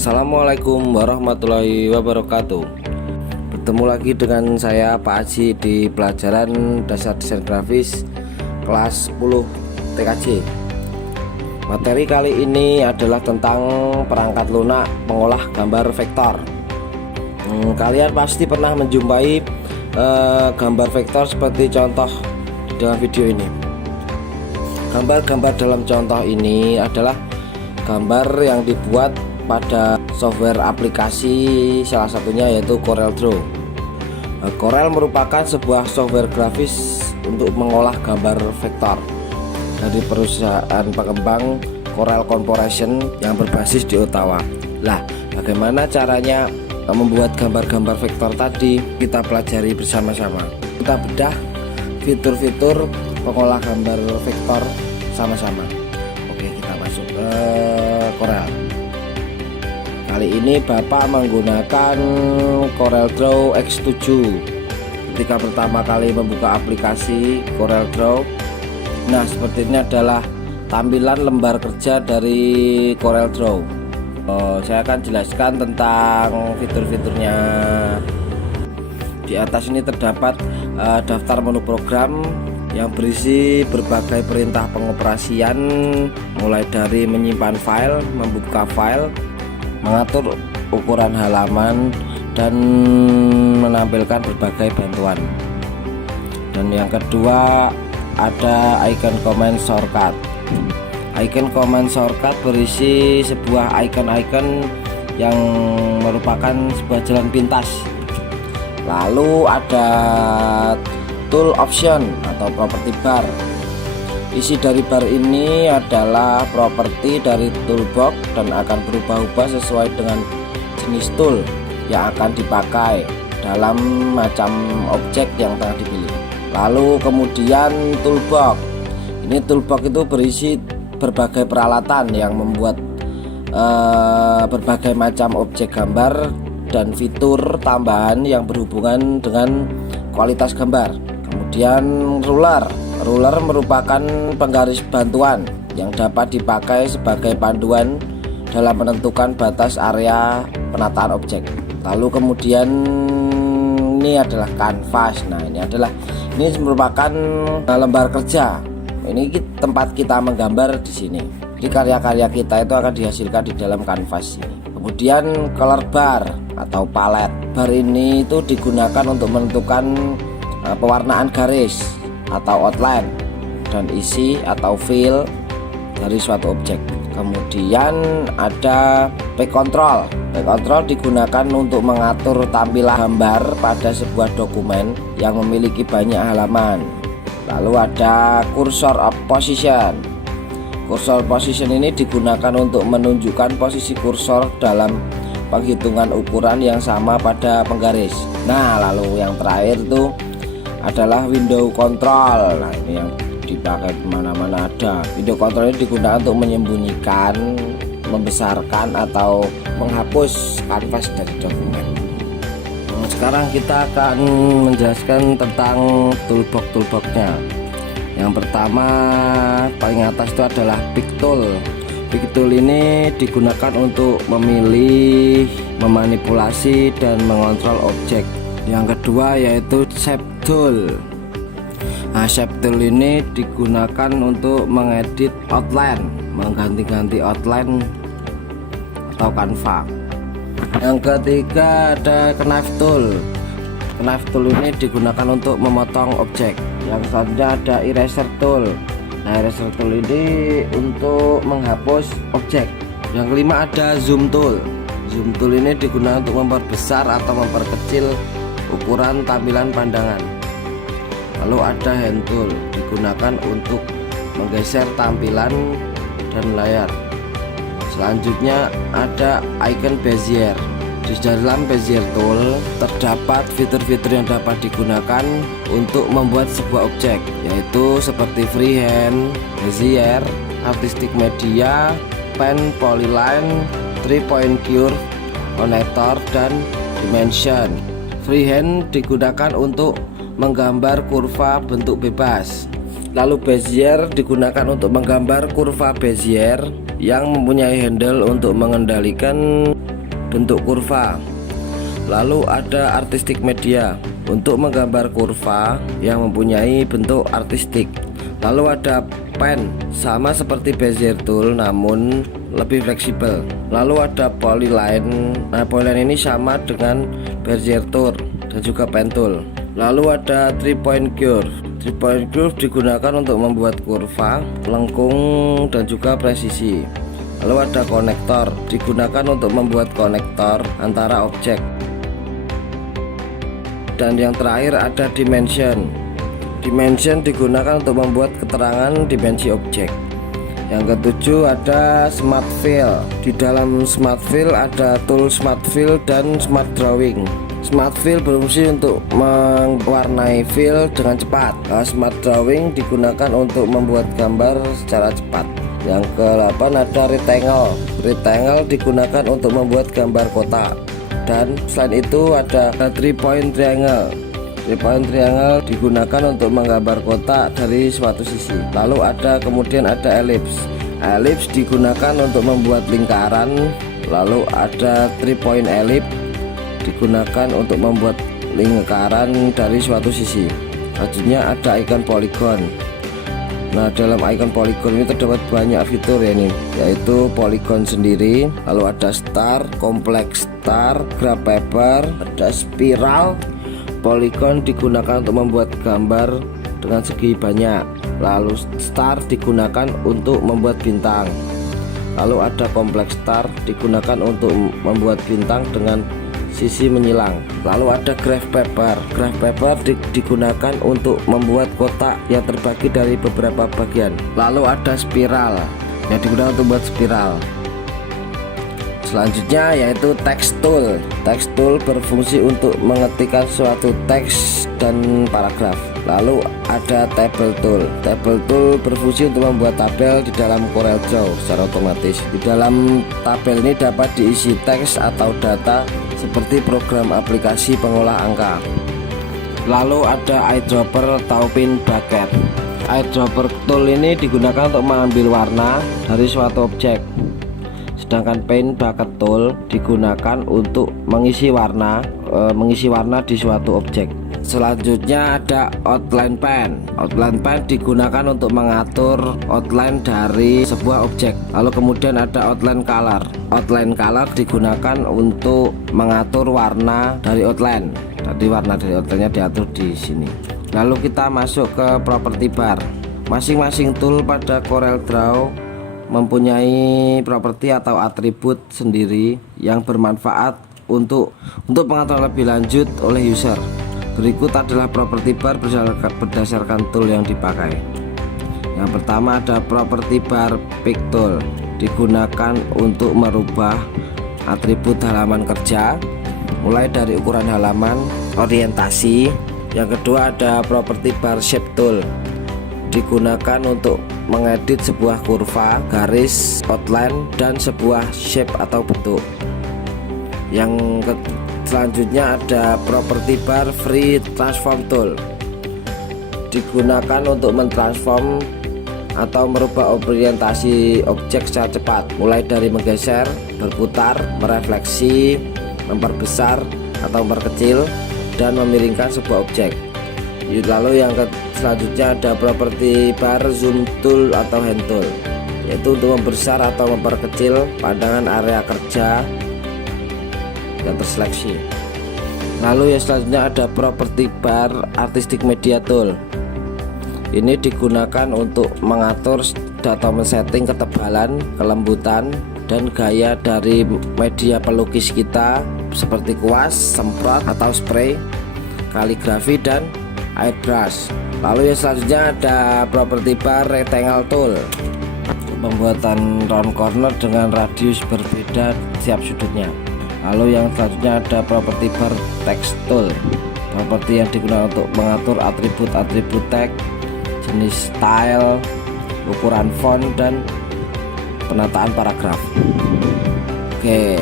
Assalamualaikum warahmatullahi wabarakatuh. Bertemu lagi dengan saya Pak Haji di pelajaran dasar desain grafis kelas 10 TKJ. Materi kali ini adalah tentang perangkat lunak pengolah gambar vektor. Kalian pasti pernah menjumpai gambar vektor seperti contoh dalam video ini. Gambar-gambar dalam contoh ini adalah gambar yang dibuat pada software aplikasi, salah satunya yaitu CorelDRAW. Corel merupakan sebuah software grafis untuk mengolah gambar vektor dari perusahaan pengembang Corel Corporation yang berbasis di Ottawa. Lah, bagaimana caranya membuat gambar-gambar vektor tadi? Kita pelajari bersama-sama. Kita bedah fitur-fitur pengolah gambar vektor sama-sama. Oke, kita masuk ke Corel. Kali ini Bapak menggunakan CorelDRAW X7. Ketika pertama kali membuka aplikasi CorelDRAW, nah seperti ini adalah tampilan lembar kerja dari CorelDRAW. Saya akan jelaskan tentang fitur-fiturnya. Di atas ini terdapat daftar menu program yang berisi berbagai perintah pengoperasian, mulai dari menyimpan file, membuka file, mengatur ukuran halaman, dan menampilkan berbagai bantuan. Dan yang kedua ada icon command shortcut. Icon command shortcut berisi sebuah icon-icon yang merupakan sebuah jalan pintas. Lalu ada tool option atau property bar. Isi dari bar ini adalah properti dari toolbox dan akan berubah-ubah sesuai dengan jenis tool yang akan dipakai dalam macam objek yang telah dipilih. Lalu kemudian toolbox. Ini toolbox itu berisi berbagai peralatan yang membuat berbagai macam objek gambar dan fitur tambahan yang berhubungan dengan kualitas gambar. Kemudian ruler merupakan penggaris bantuan yang dapat dipakai sebagai panduan dalam menentukan batas area penataan objek. Lalu kemudian ini adalah kanvas. Nah, ini merupakan lembar kerja. Ini tempat kita menggambar di sini. Jadi karya-karya kita itu akan dihasilkan di dalam kanvas ini. Kemudian color bar atau palet. Bar ini itu digunakan untuk menentukan pewarnaan garis atau outline dan isi atau fill dari suatu objek. Kemudian ada P control. P control digunakan untuk mengatur tampilan gambar pada sebuah dokumen yang memiliki banyak halaman. Lalu ada cursor of position. Cursor position ini digunakan untuk menunjukkan posisi kursor dalam penghitungan ukuran yang sama pada penggaris. Nah, lalu yang terakhir itu adalah window control. Nah, ini yang dipakai kemana-mana ada. Window control ini digunakan untuk menyembunyikan, membesarkan, atau menghapus kanvas dari dokumen. Sekarang kita akan menjelaskan tentang toolbox-toolboxnya. Yang pertama paling atas itu adalah pick tool. Pick tool ini digunakan untuk memilih, memanipulasi, dan mengontrol objek. Yang kedua yaitu shape tool. Nah, shape tool ini digunakan untuk mengedit outline, mengganti-ganti outline atau kanva. Yang ketiga ada knife tool. Knife tool ini digunakan untuk memotong objek. Yang selanjutnya ada eraser tool. Nah, eraser tool ini untuk menghapus objek. Yang kelima ada zoom tool. Zoom tool ini digunakan untuk memperbesar atau memperkecil ukuran tampilan pandangan. Lalu ada hand tool, digunakan untuk menggeser tampilan dan layar. Selanjutnya ada icon bezier. Di dalam bezier tool terdapat fitur-fitur yang dapat digunakan untuk membuat sebuah objek, yaitu seperti freehand, bezier, artistic media, pen, polyline, 3-point curve, connector, dan dimension. Freehand digunakan untuk menggambar kurva bentuk bebas. Lalu Bezier digunakan untuk menggambar kurva Bezier yang mempunyai handle untuk mengendalikan bentuk kurva. Lalu ada artistic media untuk menggambar kurva yang mempunyai bentuk artistik. Lalu ada pen, sama seperti Bezier tool namun lebih fleksibel. Lalu ada polyline. Nah, polyline ini sama dengan Bezier tool dan juga pen tool. Lalu ada 3-point curve. 3-point curve digunakan untuk membuat kurva, lengkung dan juga presisi. Lalu ada konektor, digunakan untuk membuat konektor antara objek. Dan yang terakhir ada dimension. Dimension digunakan untuk membuat keterangan dimensi objek. Yang ketujuh ada Smart Fill. Di dalam Smart Fill ada tool Smart Fill dan Smart Drawing. Smart Fill berfungsi untuk mewarnai fill dengan cepat. Smart Drawing digunakan untuk membuat gambar secara cepat. Yang ke-8 ada Rectangle. Rectangle digunakan untuk membuat gambar kotak. Dan selain itu ada 3-point triangle. 3-point triangle digunakan untuk menggambar kotak dari suatu sisi. Lalu kemudian ada ellipse. Ellipse digunakan untuk membuat lingkaran. Lalu ada 3-point ellipse digunakan untuk membuat lingkaran dari suatu sisi. Selanjutnya ada icon polygon. Nah, dalam icon polygon ini terdapat banyak fitur ya ini, yaitu polygon sendiri, lalu ada star, complex star, graph paper, ada spiral. Polygon digunakan untuk membuat gambar dengan segi banyak. Lalu star digunakan untuk membuat bintang. Lalu ada complex star digunakan untuk membuat bintang dengan sisi menyilang. Lalu ada graph paper. Graph paper digunakan untuk membuat kotak yang terbagi dari beberapa bagian. Lalu ada spiral yang digunakan untuk membuat spiral. Selanjutnya yaitu text tool. Text tool berfungsi untuk mengetikkan suatu teks dan paragraf. Lalu ada table tool. Table tool berfungsi untuk membuat tabel di dalam Corel Draw secara otomatis. Di dalam tabel ini dapat diisi teks atau data seperti program aplikasi pengolah angka. Lalu ada eyedropper atau pin bucket. Eyedropper tool ini digunakan untuk mengambil warna dari suatu objek. Sedangkan pin bucket tool digunakan untuk mengisi warna di suatu objek. Selanjutnya ada outline pen. Outline pen digunakan untuk mengatur outline dari sebuah objek. Lalu kemudian ada outline color. Outline color digunakan untuk mengatur warna dari outline. Jadi warna dari outline-nya diatur di sini. Lalu kita masuk ke property bar. Masing-masing tool pada Corel Draw mempunyai properti atau atribut sendiri yang bermanfaat untuk pengaturan lebih lanjut oleh user. Berikut adalah property bar berdasarkan tool yang dipakai. Yang pertama ada property bar pick tool, digunakan untuk merubah atribut halaman kerja mulai dari ukuran halaman, orientasi. Yang kedua ada property bar shape tool, digunakan untuk mengedit sebuah kurva, garis, outline, dan sebuah shape atau bentuk. Selanjutnya ada property bar free transform tool, digunakan untuk mentransform atau merubah orientasi objek secara cepat, mulai dari menggeser, berputar, merefleksi, memperbesar atau memperkecil, dan memiringkan sebuah objek. Lalu selanjutnya ada property bar zoom tool atau hand tool, yaitu untuk membesar atau memperkecil pandangan area kerja yang terseleksi. Lalu yang selanjutnya ada property bar artistic media tool. Ini digunakan untuk mengatur atau men-setting ketebalan, kelembutan, dan gaya dari media pelukis kita seperti kuas, semprot atau spray, kaligrafi, dan airbrush. Lalu yang selanjutnya ada property bar rectangle tool, pembuatan round corner dengan radius berbeda setiap sudutnya. Lalu yang selanjutnya ada property bar text tool, properti yang digunakan untuk mengatur atribut-atribut teks, jenis style, ukuran font, dan penataan paragraf. Oke.